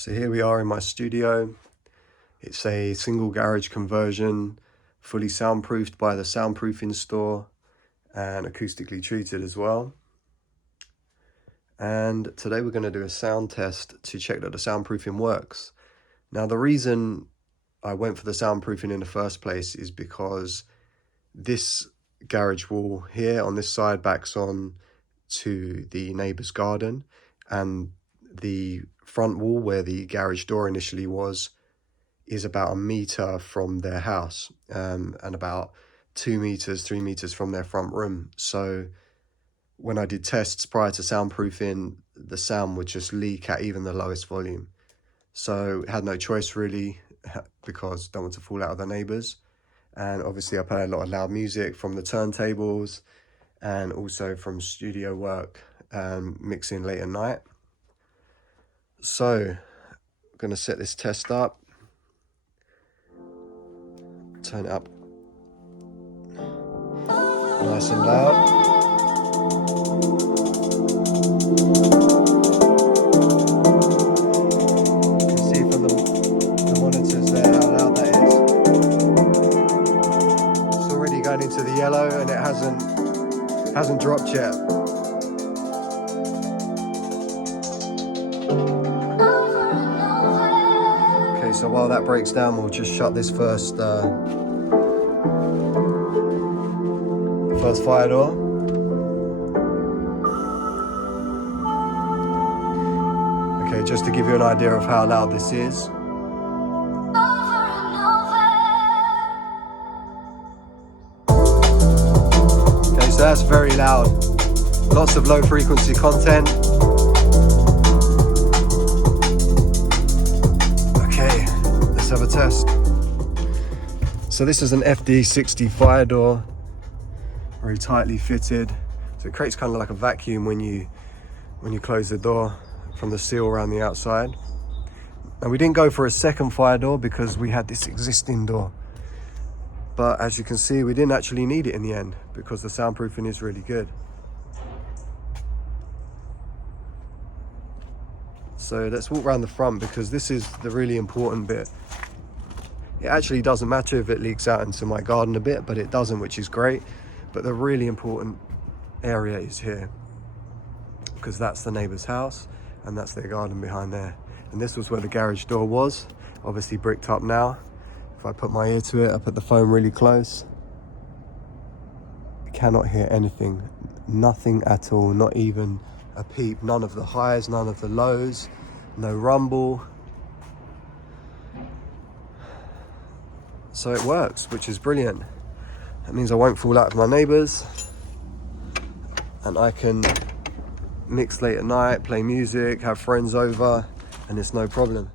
So here we are in my studio. It's a single garage conversion, fully soundproofed by the Soundproofing Store and acoustically treated as well. And today we're going to do a sound test to check that the soundproofing works. Now the reason I went for the soundproofing in the first place is because this garage wall here on this side backs on to the neighbour's garden, and the front wall where the garage door initially was is about 1 meter from their house, and about 2 meters, 3 meters from their front room. So when I did tests prior to soundproofing, the sound would just leak at even the lowest volume. So had no choice really, because I don't want to fall out with the neighbours. And obviously I play a lot of loud music from the turntables and also from studio work and mixing late at night. So I'm going to set this test up, turn it up nice and loud. You can see from the monitors there how loud that is. It's already going into the yellow and it hasn't dropped yet. Okay, so while that breaks down, we'll just shut this first fire door. Okay, just to give you an idea of how loud this is. Okay, so that's very loud. Lots of low frequency content. Okay, let's have a test. So this is an FD60 fire door, very tightly fitted. So it creates kind of like a vacuum when you close the door from the seal around the outside. And we didn't go for a second fire door because we had this existing door. But as you can see, we didn't actually need it in the end because the soundproofing is really good. So let's walk around the front because this is the really important bit. It actually doesn't matter if it leaks out into my garden a bit, but it doesn't, which is great. But the really important area is here, because that's the neighbour's house and that's their garden behind there. And this was where the garage door was, obviously bricked up now. If I put my ear to it, I put the phone really close, I cannot hear anything, nothing at all, not even a peep, none of the highs, none of the lows, no rumble. So it works, which is brilliant. That means I won't fall out with my neighbours, and I can mix late at night, play music, have friends over, and it's no problem.